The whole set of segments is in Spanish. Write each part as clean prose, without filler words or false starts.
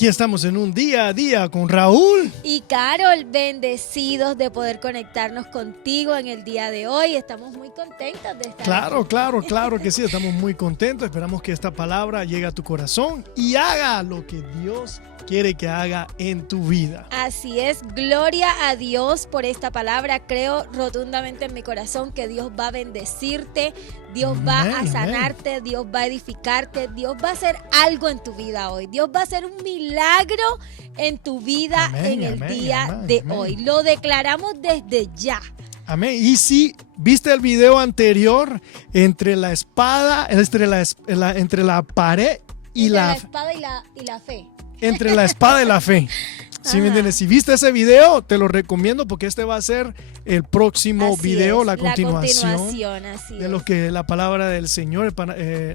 Aquí estamos en un día a día con Raúl y Carol, bendecidos de poder conectarnos contigo en el día de hoy. Estamos muy contentos de estar aquí. Claro que sí, estamos muy contentos. Esperamos que esta palabra llegue a tu corazón y haga lo que Dios quiere que haga en tu vida. Así es, gloria a Dios por esta palabra. Creo rotundamente en mi corazón que Dios va a bendecirte, Dios va a sanarte, Dios va a edificarte, Dios va a hacer algo en tu vida hoy. Dios va a hacer un milagro en tu vida en el día de hoy. Lo declaramos desde ya. Amén. Y si viste el video anterior entre la espada, entre la pared y la espada y la fe. Entre la espada y la fe. ¿Sí me entiendes? Si viste ese video, te lo recomiendo porque este va a ser el próximo video, la continuación de lo que la palabra del Señor,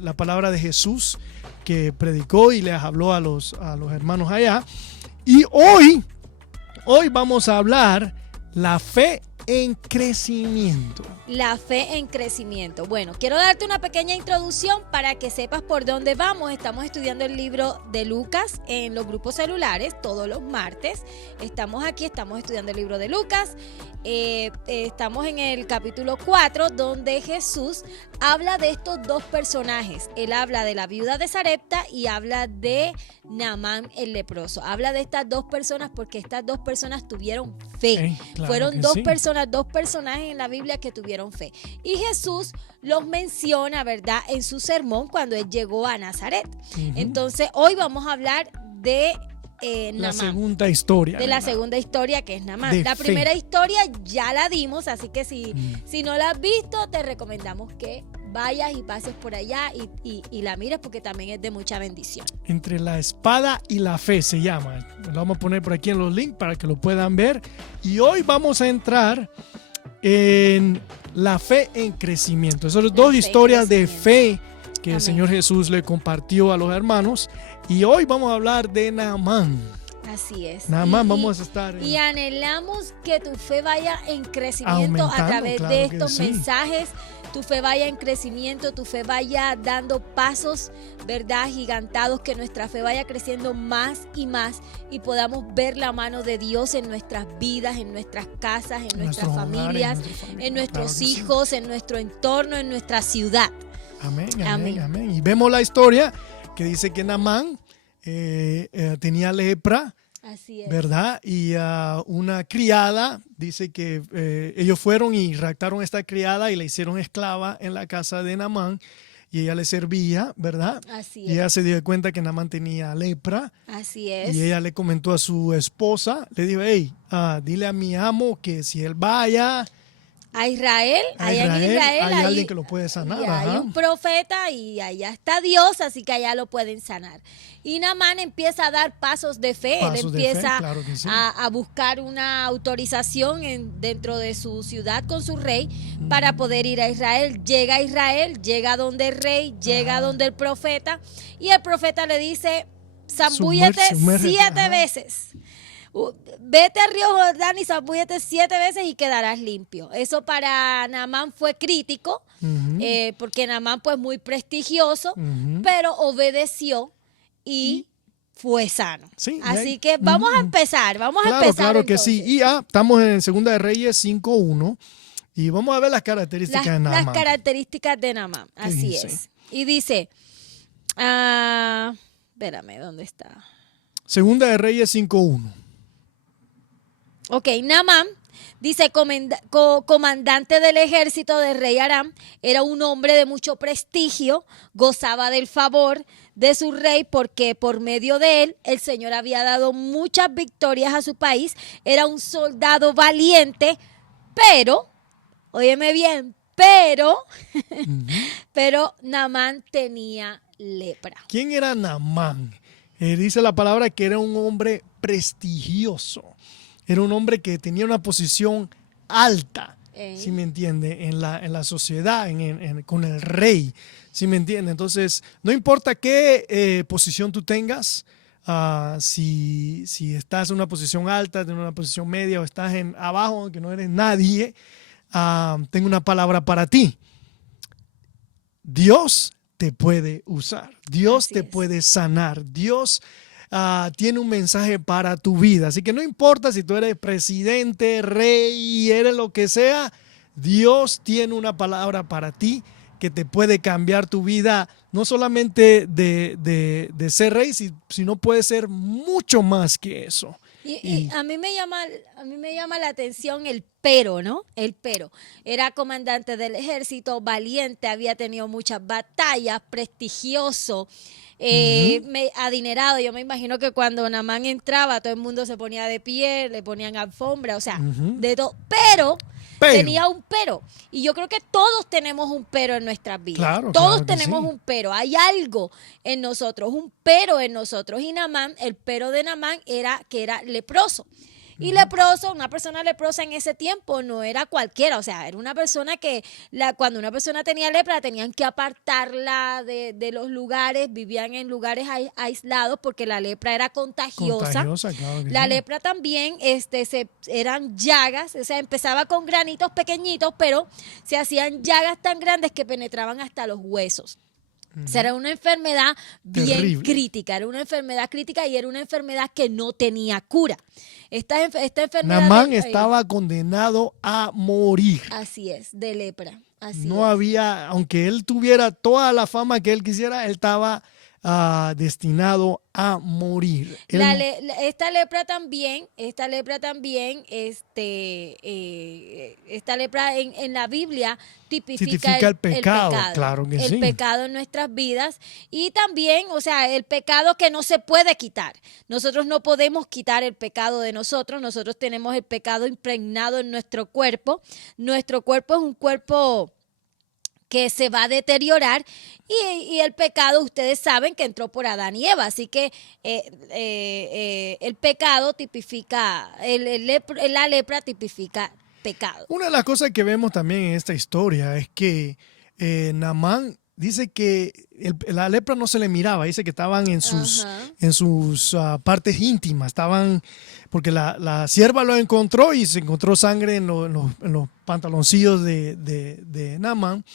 la palabra de Jesús que predicó y les habló a los hermanos allá. Y hoy vamos a hablar la fe en crecimiento. La fe en crecimiento. Bueno, quiero darte una pequeña introducción para que sepas por dónde vamos. Estamos estudiando el libro de Lucas en los grupos celulares todos los martes. Estamos estudiando el libro de Lucas. Estamos en el capítulo 4, donde Jesús habla de estos dos personajes. Él habla de la viuda de Sarepta y habla de Naamán el leproso. Habla de estas dos personas porque estas dos personas tuvieron fe. Fueron dos personajes en la Biblia que tuvieron fe. Y Jesús los menciona, ¿verdad?, en su sermón cuando él llegó a Nazaret. Entonces, hoy vamos a hablar de Naamán. La segunda historia. De la segunda historia, que es Naamán. La primera historia ya la dimos, así que si no la has visto, te recomendamos que vayas y pases por allá y la mires porque también es de mucha bendición. Entre la espada y la fe se llama. Lo vamos a poner por aquí en los links para que lo puedan ver. Y hoy vamos a entrar en la fe en crecimiento. Esas son dos historias de fe que el Señor Jesús le compartió a los hermanos. Y hoy vamos a hablar de Naamán. Así es. Naamán, vamos a estar. Y anhelamos que tu fe vaya en crecimiento a través de estos mensajes. Tu fe vaya en crecimiento, tu fe vaya dando pasos, ¿verdad?, gigantados, que nuestra fe vaya creciendo más y podamos ver la mano de Dios en nuestras vidas, en nuestras casas, en nuestras familias, en nuestros hijos, en nuestro entorno, en nuestra ciudad. Amén. Y vemos la historia que dice que Naamán tenía lepra. Así es. ¿Verdad? Y una criada, dice que ellos fueron y raptaron a esta criada y la hicieron esclava en la casa de Naamán y ella le servía, ¿verdad? Así es. Y ella se dio cuenta que Naamán tenía lepra. Así es. Y ella le comentó a su esposa, le dijo, hey, dile a mi amo que si él vaya a Israel, hay alguien que lo puede sanar. Hay un profeta y allá está Dios, así que allá lo pueden sanar. Y Naamán empieza a dar pasos de fe. Él empieza a buscar una autorización dentro de su ciudad con su rey para poder ir a Israel. Llega a Israel, llega donde el rey, llega donde el profeta, y el profeta le dice, zambúllete 7 veces. Vete al río Jordán y zambúllete 7 veces y quedarás limpio. Eso para Naamán fue crítico, porque Naamán pues muy prestigioso, pero obedeció y fue sano. Sí, así que vamos a empezar, Claro que sí. Y estamos en Segunda de Reyes 5:1 y vamos a ver las características de Naamán. Las características de Naamán, así es. Y dice, espérame, ¿dónde está? Segunda de Reyes 5:1. Ok, Naamán, dice, comandante del ejército del rey Aram, era un hombre de mucho prestigio, gozaba del favor de su rey porque por medio de él el Señor había dado muchas victorias a su país. Era un soldado valiente, pero, óyeme bien, pero Naamán tenía lepra. ¿Quién era Naamán? Dice la palabra que era un hombre prestigioso. Era un hombre que tenía una posición alta, ¿sí me entiende? En la sociedad, con el rey, ¿sí me entiende? Entonces, no importa qué posición tú tengas, si estás en una posición alta, en una posición media o estás abajo, que no eres nadie, tengo una palabra para ti. Dios te puede usar, Dios te puede sanar, Dios tiene un mensaje para tu vida. Así que no importa si tú eres presidente, rey, eres lo que sea, Dios tiene una palabra para ti que te puede cambiar tu vida, no solamente de ser rey, sino puede ser mucho más que eso. Y a mí me llama la atención el pero, ¿no? El pero. Era comandante del ejército, valiente, había tenido muchas batallas, prestigioso, adinerado. Yo me imagino que cuando Naamán entraba, todo el mundo se ponía de pie, le ponían alfombra, o sea, de todo. Pero tenía un pero. Y yo creo que todos tenemos un pero en nuestras vidas. Claro, todos claro que tenemos sí. un pero. Hay algo en nosotros, un pero en nosotros. Y Naamán, el pero de Naamán era que era leproso. Y leproso, una persona leprosa en ese tiempo no era cualquiera, o sea, era una persona que cuando una persona tenía lepra tenían que apartarla de los lugares, vivían en lugares aislados porque la lepra era contagiosa. Claro que La sí. lepra también eran llagas, o sea, empezaba con granitos pequeñitos, pero se hacían llagas tan grandes que penetraban hasta los huesos. O sea, era una enfermedad bien Terrible. crítica, era una enfermedad crítica y era una enfermedad que no tenía cura. Esta enfermedad... Naamán estaba condenado a morir. Así es, de lepra. Así No es. había, aunque él tuviera toda la fama que él quisiera, él estaba destinado a morir. Esta lepra también, esta lepra en la Biblia tipifica el pecado, claro que el sí. pecado en nuestras vidas y también, o sea, el pecado que no se puede quitar. Nosotros no podemos quitar el pecado de nosotros tenemos el pecado impregnado en nuestro cuerpo. Nuestro cuerpo es un cuerpo que se va a deteriorar y el pecado, ustedes saben que entró por Adán y Eva, así que el pecado tipifica, la lepra tipifica pecado. Una de las cosas que vemos también en esta historia es que Naamán dice que la lepra no se le miraba, dice que estaban en sus partes íntimas, porque la sierva lo encontró y se encontró sangre en los pantaloncillos de Naamán.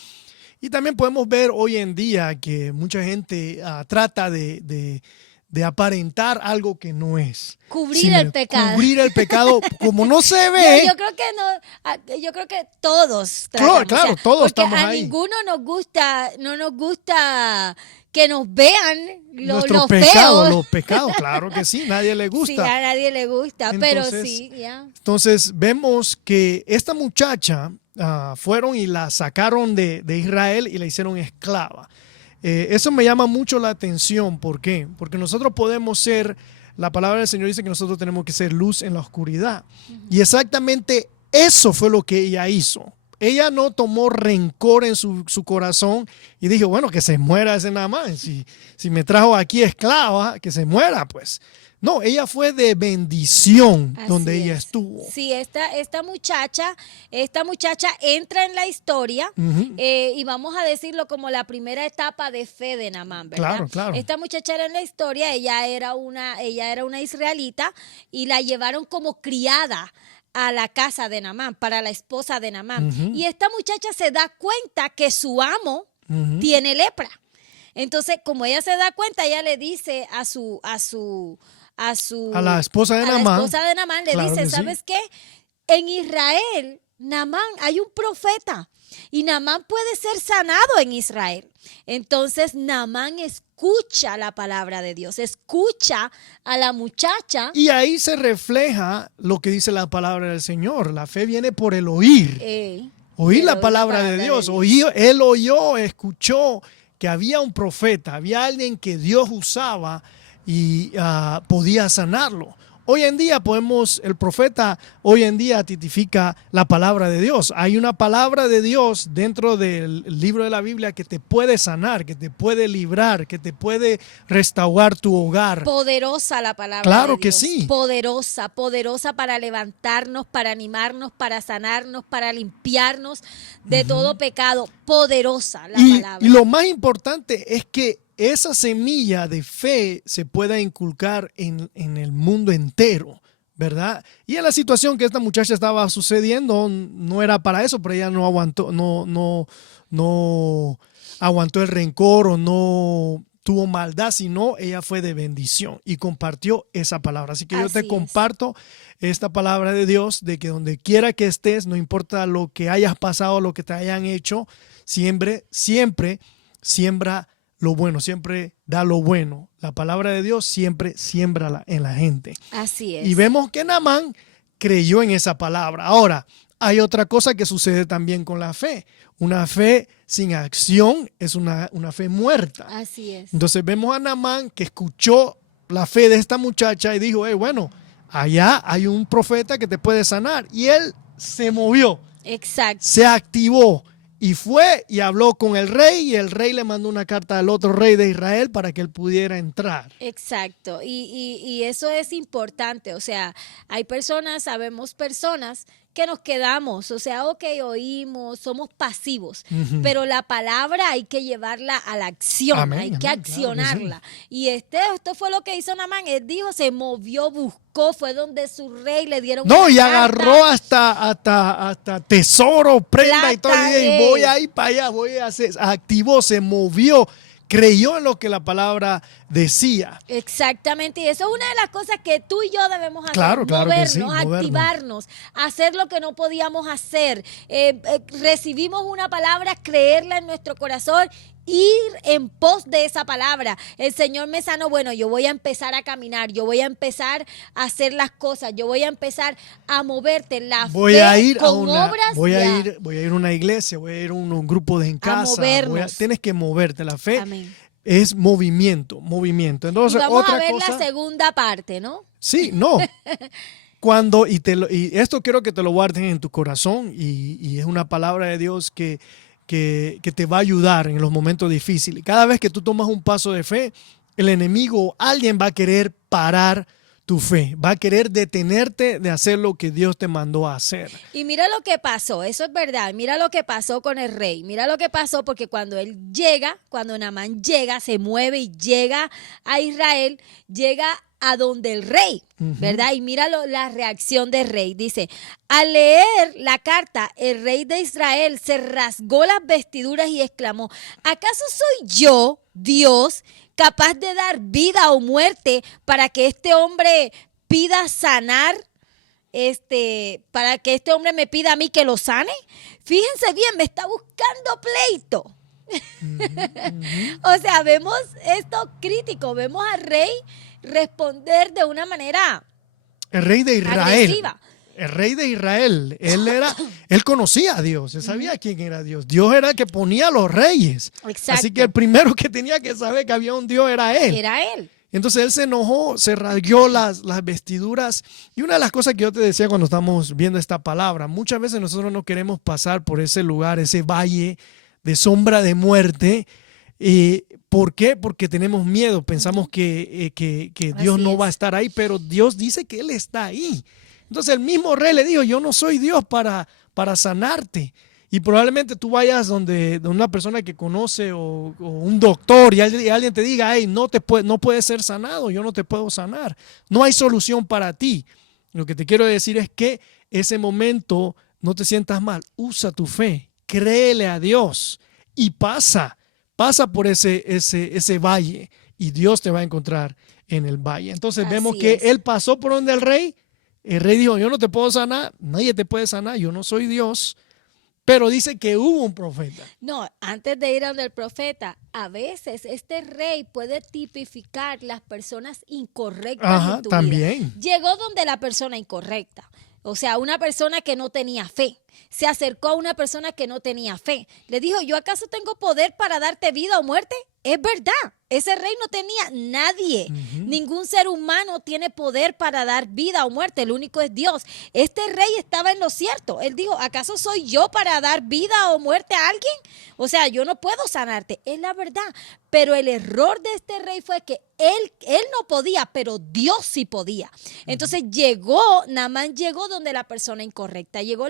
Y también podemos ver hoy en día que mucha gente trata de aparentar algo que no es. Cubrir el pecado como no se ve. Yo creo que no, yo creo que todos tratamos, claro, todos estamos ahí. Porque a ninguno no nos gusta que nos vean nuestros pecados, claro que sí, nadie le gusta. Sí, a nadie le gusta, entonces, pero sí, ya. Entonces vemos que esta muchacha fueron y la sacaron de Israel y la hicieron esclava. Eso me llama mucho la atención. ¿Por qué? Porque nosotros podemos ser, la palabra del Señor dice que nosotros tenemos que ser luz en la oscuridad. Y exactamente eso fue lo que ella hizo. Ella no tomó rencor en su corazón y dijo, bueno, que se muera ese Naamán. Si me trajo aquí esclava, que se muera, pues. No, ella fue de bendición donde ella estuvo. Sí, esta muchacha entra en la historia y vamos a decirlo como la primera etapa de fe de Naamán, ¿verdad? Claro, claro. Esta muchacha era en la historia, ella era una israelita y la llevaron como criada a la casa de Naamán, para la esposa de Naamán. Y esta muchacha se da cuenta que su amo tiene lepra. Entonces, como ella se da cuenta, ella le dice a la esposa de Naamán, le claro dice, ¿sabes qué? En Israel, Naamán, hay un profeta y Naamán puede ser sanado en Israel. Entonces Naamán escucha la palabra de Dios, escucha a la muchacha. Y ahí se refleja lo que dice la palabra del Señor. La fe viene por el oír. Oír la palabra de Dios. Él oyó, escuchó que había un profeta, había alguien que Dios usaba y podía sanarlo. Hoy en día el profeta hoy en día tipifica la palabra de Dios. Hay una palabra de Dios dentro del libro de la Biblia que te puede sanar, que te puede librar, que te puede restaurar tu hogar. Poderosa la palabra claro de Dios. Que sí. Poderosa para levantarnos, para animarnos, para sanarnos, para limpiarnos de todo pecado. Poderosa la palabra. Y lo más importante es que esa semilla de fe se pueda inculcar en el mundo entero, ¿verdad? Y en la situación que esta muchacha estaba sucediendo no era para eso, pero ella no aguantó el rencor o no tuvo maldad, sino ella fue de bendición y compartió esa palabra. Así que yo te comparto esta palabra de Dios, de que donde quiera que estés, no importa lo que hayas pasado, lo que te hayan hecho, siempre siembra lo bueno, siempre da lo bueno. La palabra de Dios siempre siembra en la gente. Así es. Y vemos que Naamán creyó en esa palabra. Ahora, hay otra cosa que sucede también con la fe. Una fe sin acción es una fe muerta. Así es. Entonces vemos a Naamán que escuchó la fe de esta muchacha y dijo, bueno, allá hay un profeta que te puede sanar. Y él se movió. Exacto. Se activó y fue y habló con el rey, y el rey le mandó una carta al otro rey de Israel para que él pudiera entrar. Exacto. Y eso es importante. O sea, sabemos personas que nos quedamos, o sea, oímos, somos pasivos, pero la palabra hay que llevarla a la acción, hay que accionarla. Claro que sí. Y esto fue lo que hizo Naamán. Él dijo, se movió, buscó, fue donde su rey le dieron una y carta. Agarró hasta tesoro, prenda, plata, y todo, y voy a ir para allá, activó, se movió. Creyó en lo que la palabra decía. Exactamente, y eso es una de las cosas que tú y yo debemos hacer. Claro movernos, que sí, activarnos, hacer lo que no podíamos hacer. Recibimos una palabra, creerla en nuestro corazón, ir en pos de esa palabra. El Señor me sanó, bueno, yo voy a empezar a caminar, yo voy a empezar a hacer las cosas, yo voy a empezar a moverte la fe voy a ir con obras. Voy a ir a una iglesia, voy a ir a un grupo de en casa. Movernos. Tienes que moverte, la fe. Amén. Es movimiento. Entonces, y vamos otra a ver cosa, la segunda parte, ¿no? Sí, y esto quiero que te lo guarden en tu corazón, y es una palabra de Dios que te va a ayudar en los momentos difíciles. Cada vez que tú tomas un paso de fe, el enemigo, alguien va a querer parar tu fe, va a querer detenerte de hacer lo que Dios te mandó a hacer. Y mira lo que pasó, eso es verdad, mira lo que pasó con el rey, mira lo que pasó, porque cuando Naamán llega, se mueve y llega a Israel, llega a donde el rey, ¿verdad? Y mira la reacción del rey. Dice, al leer la carta, el rey de Israel se rasgó las vestiduras y exclamó, ¿acaso soy yo, Dios, capaz de dar vida o muerte para que este hombre pida sanar? Para que este hombre me pida a mí que lo sane? Fíjense bien, me está buscando pleito. O sea, vemos esto crítico, vemos al rey responder de una manera el rey de Israel agresiva. El rey de Israel, él conocía a Dios, él sabía quién era Dios. Dios era el que ponía a los reyes. Exacto. Así que el primero que tenía que saber que había un Dios era él. Entonces él se enojó, se rasgó las vestiduras. Y una de las cosas que yo te decía cuando estamos viendo esta palabra, muchas veces nosotros no queremos pasar por ese lugar, ese valle de sombra de muerte. ¿Por qué? Porque tenemos miedo, pensamos que Dios no va a estar ahí, pero Dios dice que Él está ahí. Entonces el mismo rey le dijo, yo no soy Dios para sanarte. Y probablemente tú vayas donde una persona que conoce o un doctor y alguien te diga, hey, no puedes ser sanado, yo no te puedo sanar. No hay solución para ti. Lo que te quiero decir es que ese momento no te sientas mal. Usa tu fe, créele a Dios y pasa por ese valle y Dios te va a encontrar en el valle. Entonces vemos que él pasó por donde el rey dijo, yo no te puedo sanar, nadie te puede sanar, yo no soy Dios. Pero dice que hubo un profeta. No, antes de ir a donde el profeta, a veces este rey puede tipificar las personas incorrectas en tu también. vida. Llegó donde la persona incorrecta. O sea, una persona que no tenía fe. Se acercó a una persona que no tenía fe. Le dijo, ¿yo acaso tengo poder para darte vida o muerte? Es verdad. Ese rey no tenía nadie. Ningún ser humano tiene poder para dar vida o muerte. El único es Dios. Este rey estaba en lo cierto. Él dijo, ¿acaso soy yo para dar vida o muerte a alguien? O sea, yo no puedo sanarte. Es la verdad. Pero el error de este rey fue que él no podía, pero Dios sí podía. Entonces Naamán llegó donde la persona incorrecta. Llegó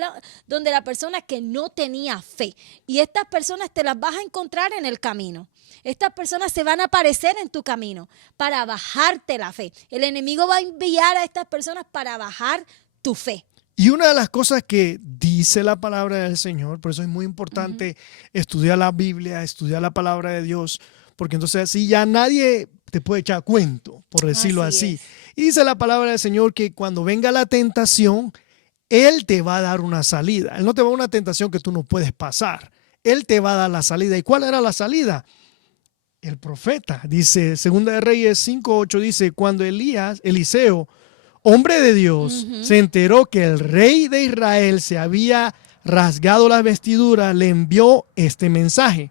donde la persona que no tenía fe. Y estas personas te las vas a encontrar en el camino. Estas personas se van a aparecer en tu camino para bajarte la fe. El enemigo va a enviar a estas personas para bajar tu fe. Y una de las cosas que dice la palabra del Señor, por eso es muy importante estudiar la Biblia, estudiar la palabra de Dios, porque entonces así ya nadie te puede echar cuento, por decirlo así. Y dice la palabra del Señor que cuando venga la tentación, Él te va a dar una salida. Él no te va a dar una tentación que tú no puedes pasar. Él te va a dar la salida. ¿Y cuál era la salida? El profeta. Dice, 2 de Reyes 5:8 dice, cuando Eliseo, hombre de Dios, se enteró que el rey de Israel se había rasgado las vestiduras, le envió este mensaje.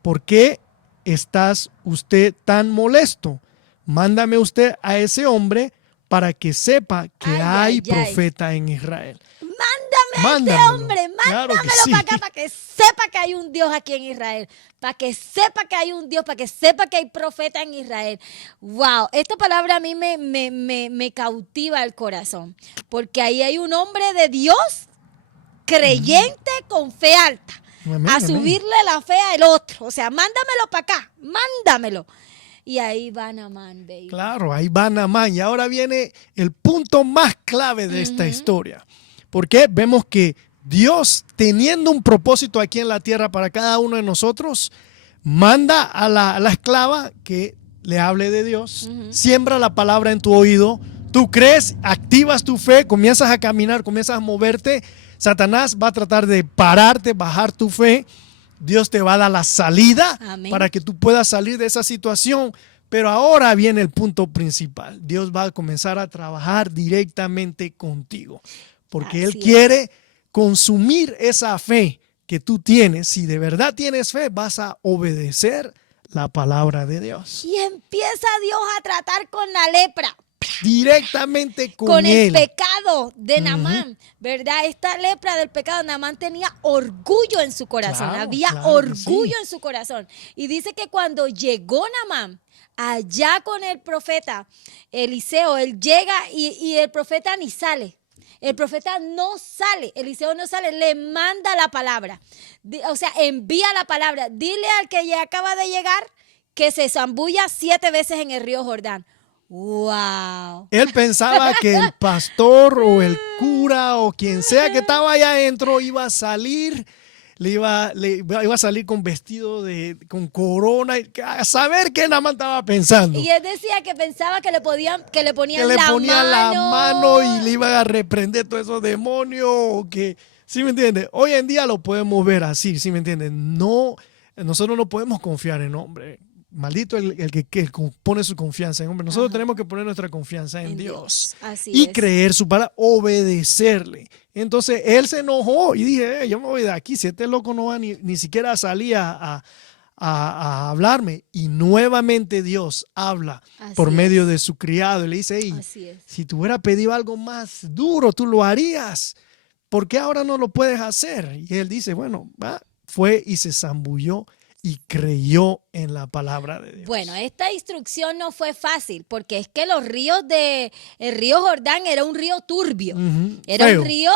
¿Por qué estás usted tan molesto? Mándame usted a ese hombre para que sepa que hay profeta en Israel. Mándame a este hombre, mándamelo para acá, para que sepa que hay un Dios aquí en Israel, para que sepa que hay un Dios, para que sepa que hay profeta en Israel. Wow, esta palabra a mí me cautiva el corazón, porque ahí hay un hombre de Dios creyente con fe alta, a subirle la fe al otro. O sea, mándamelo para acá, mándamelo. Y ahí va Naamán, baby. Claro, ahí va Naamán. Y ahora viene el punto más clave de esta historia. Porque vemos que Dios, teniendo un propósito aquí en la tierra para cada uno de nosotros, manda a la esclava que le hable de Dios, siembra la palabra en tu oído, tú crees, activas tu fe, comienzas a caminar, comienzas a moverte. Satanás va a tratar de pararte, bajar tu fe. Dios te va a dar la salida para que tú puedas salir de esa situación. Pero ahora viene el punto principal. Dios va a comenzar a trabajar directamente contigo. Porque Él quiere consumir esa fe que tú tienes. Si de verdad tienes fe, vas a obedecer la palabra de Dios. Y empieza Dios a tratar con la lepra. Directamente con el pecado de Naamán, ¿verdad? Esta lepra del pecado, Naamán tenía orgullo en su corazón, había orgullo en su corazón. Y dice que cuando llegó Naamán allá con el profeta Eliseo, él llega y el profeta ni sale. El profeta no sale, Eliseo no sale, le manda la palabra. O sea, envía la palabra. Dile al que ya acaba de llegar que se zambulla 7 veces en el río Jordán. ¡Wow! Él pensaba que el pastor o el cura o quien sea que estaba allá adentro iba a salir, iba a salir con vestido con corona, a saber qué Naamán estaba pensando. Y él decía que pensaba que le ponían la mano y le iban a reprender todos esos demonios. ¿Sí me entiendes? Hoy en día lo podemos ver así, ¿sí me entiendes? No, nosotros no podemos confiar en hombre. Maldito el que pone su confianza en hombre. Nosotros tenemos que poner nuestra confianza en Dios. Así es. Creer su palabra, obedecerle. Entonces él se enojó y dije, yo me voy de aquí. Si este loco no va ni siquiera a salir a hablarme. Y nuevamente Dios habla por medio de su criado. Y le dice, si tú hubieras pedido algo más duro, tú lo harías. ¿Por qué ahora no lo puedes hacer? Y él dice, bueno, fue y se zambulló y creyó en la palabra de Dios. Bueno, esta instrucción no fue fácil, porque es que el río Jordán era un río turbio. Era un río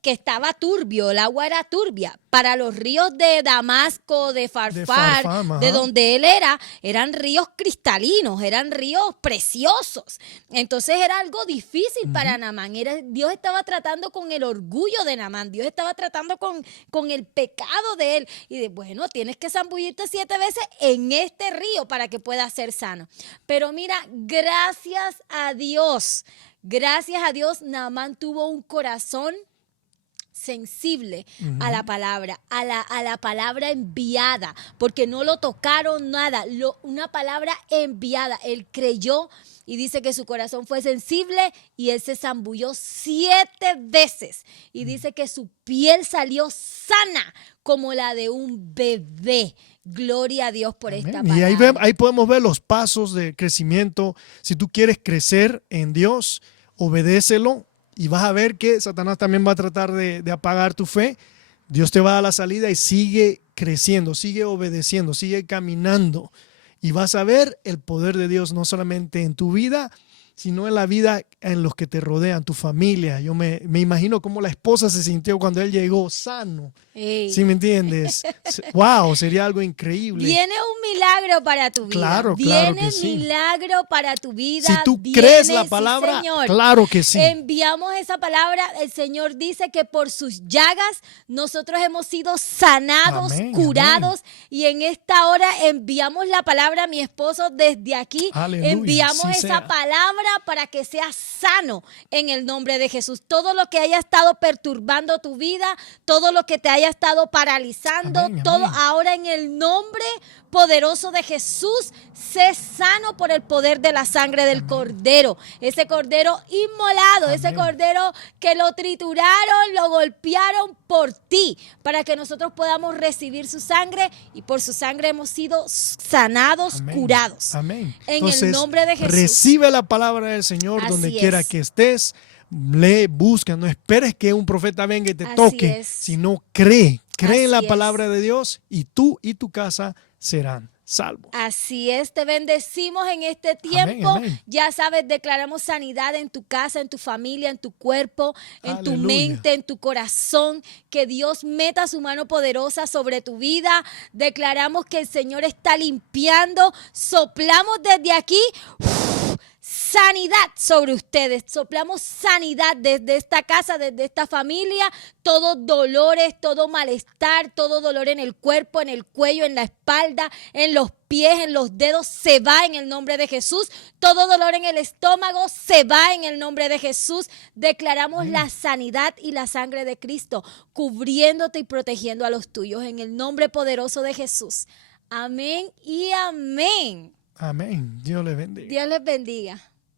que estaba turbio, el agua era turbia. Para los ríos de Damasco, de Farfar, de donde él eran ríos cristalinos, eran ríos preciosos. Entonces era algo difícil para Naamán. Dios estaba tratando con el orgullo de Naamán. Dios estaba tratando con el pecado de él. Y bueno, tienes que zambullirte 7 veces en este río para que puedas ser sano. Pero mira, gracias a Dios, Naamán tuvo un corazón sensible a la palabra, a la palabra enviada, porque no lo tocaron nada, una palabra enviada. Él creyó y dice que su corazón fue sensible y él se zambulló 7 veces. Y dice que su piel salió sana como la de un bebé. Gloria a Dios por esta palabra. Y ahí podemos ver los pasos de crecimiento. Si tú quieres crecer en Dios, obedécelo. Y vas a ver que Satanás también va a tratar de apagar tu fe. Dios te va a dar la salida y sigue creciendo, sigue obedeciendo, sigue caminando. Y vas a ver el poder de Dios no solamente en tu vida, sino en la vida en los que te rodean, tu familia. Yo me imagino cómo la esposa se sintió cuando él llegó sano. Ey. ¿Sí me entiendes? Wow, sería algo increíble. Viene un milagro para tu vida. Claro, Viene que sí. milagro para tu vida. Si tú Viene, crees la palabra, sí, Señor. claro que sí. Enviamos esa palabra. El Señor dice que por sus llagas nosotros hemos sido sanados, Amén, curados. Amén. Y en esta hora enviamos la palabra a mi esposo desde aquí. Aleluya, enviamos sí esa sea. palabra para que seas sano en el nombre de Jesús. Todo lo que haya estado perturbando tu vida, todo lo que te haya estado paralizando, Amén, todo amén. ahora en el nombre poderoso de Jesús, sé sano por el poder de la sangre del Cordero. Ese Cordero inmolado, Amén. ese Cordero que lo trituraron, lo golpearon por ti, para que nosotros podamos recibir su sangre, y por su sangre hemos sido sanados, Amén. curados. Amén. En Entonces, el nombre de Jesús. recibe la palabra del Señor Así donde es. quiera que estés. Lee, busca, no esperes que un profeta venga y te Así toque, es. sino cree en la Así es. palabra de Dios, y tú y tu casa serán salvos. Así es, te bendecimos en este tiempo. Amén, amén. Ya sabes, declaramos sanidad en tu casa, en tu familia, en tu cuerpo, en tu Aleluya. mente, en tu corazón. Que Dios meta su mano poderosa sobre tu vida. Declaramos que el Señor está limpiando. Soplamos desde aquí sanidad sobre ustedes. Soplamos sanidad desde esta casa, desde esta familia. Todos dolores, todo malestar, todo dolor en el cuerpo, en el cuello, en la espalda, en los pies, en los dedos, se va en el nombre de Jesús. Todo dolor en el estómago se va en el nombre de Jesús. Declaramos la sanidad y la sangre de Cristo cubriéndote y protegiendo a los tuyos en el nombre poderoso de Jesús. Amén y amén. Amén. Dios les bendiga. Dios les bendiga.